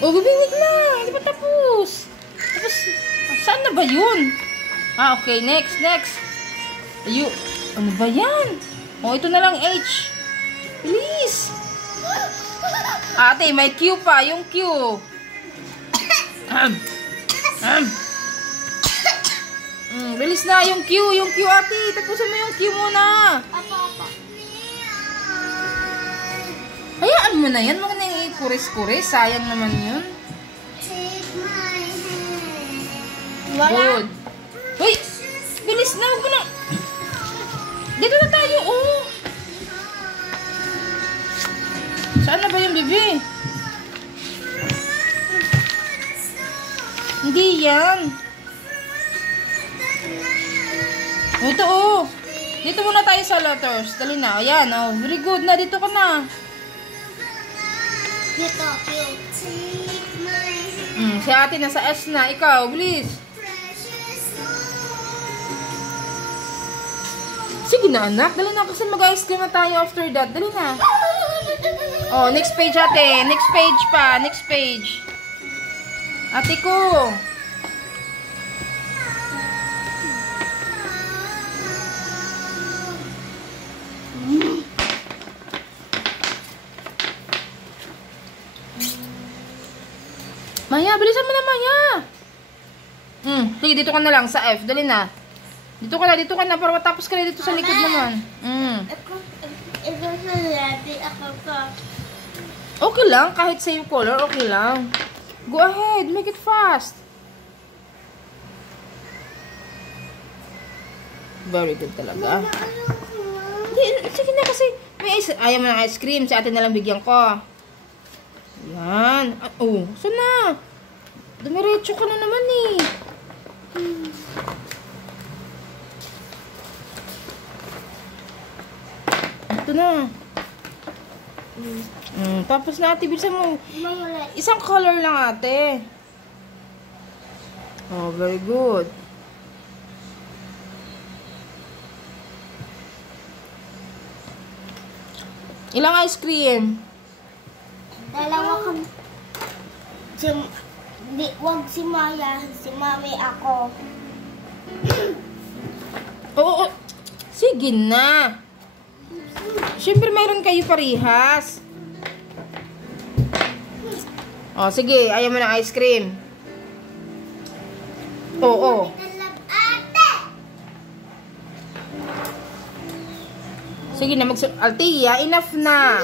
Oh, baby, wait lang. Hindi pa tapos. Tapos, saan na ba yun? Ah, okay. Next. Ano ba yan? Oh, ito na lang, H. Please. Ate, may Q pa. Yung Q. Bilis na. Yung Q, ate. Tapusin mo yung Q muna. Apa. Hayaan mo na yan. Huwag na yung kuris-kuris. Sayang naman yun. Take my hand. Good. Uy! Bilis na. Huwag mo na. Dito na tayo. Oh. Saan na ba yung bebe? Hindi yan. Ito oh. Dito muna tayo sa letters. Dali na. Ayan oh. Very good na. Dito ka na. Dito. Take my hand. Si ate nasa S na. Ikaw, bilis. Sige na anak. Dali na kasi mag-ice cream na tayo after that. Dali na. Oh, next page ate. Next page pa. Next page. Ate ko. Maya, bilisan mo na, Maya. Sige, dito ka na lang sa F. Dali na. Dito ka na para matapos ka na dito sa likod naman. Ito sa labi ako ko. Okay lang, kahit same color, okay lang. Go ahead, make it fast. Very good talaga. Sige na kasi, ayaw mo ng ice cream, sa atin na lang bigyan ko. Yan. Oh, saan na? Dumiretso ka na naman eh. Ito na. Tapos na ate, bilisan mo. Isang color lang ate. Oh, very good. Ilang ice cream? Dalawa kami. Wag si Maya, si Mami ako. Oo. Sige na. Siyempre mayroon kayo parihas. Oh, sige. Ayaw mo ng ice cream. Oo. Sige na, Althea, enough na.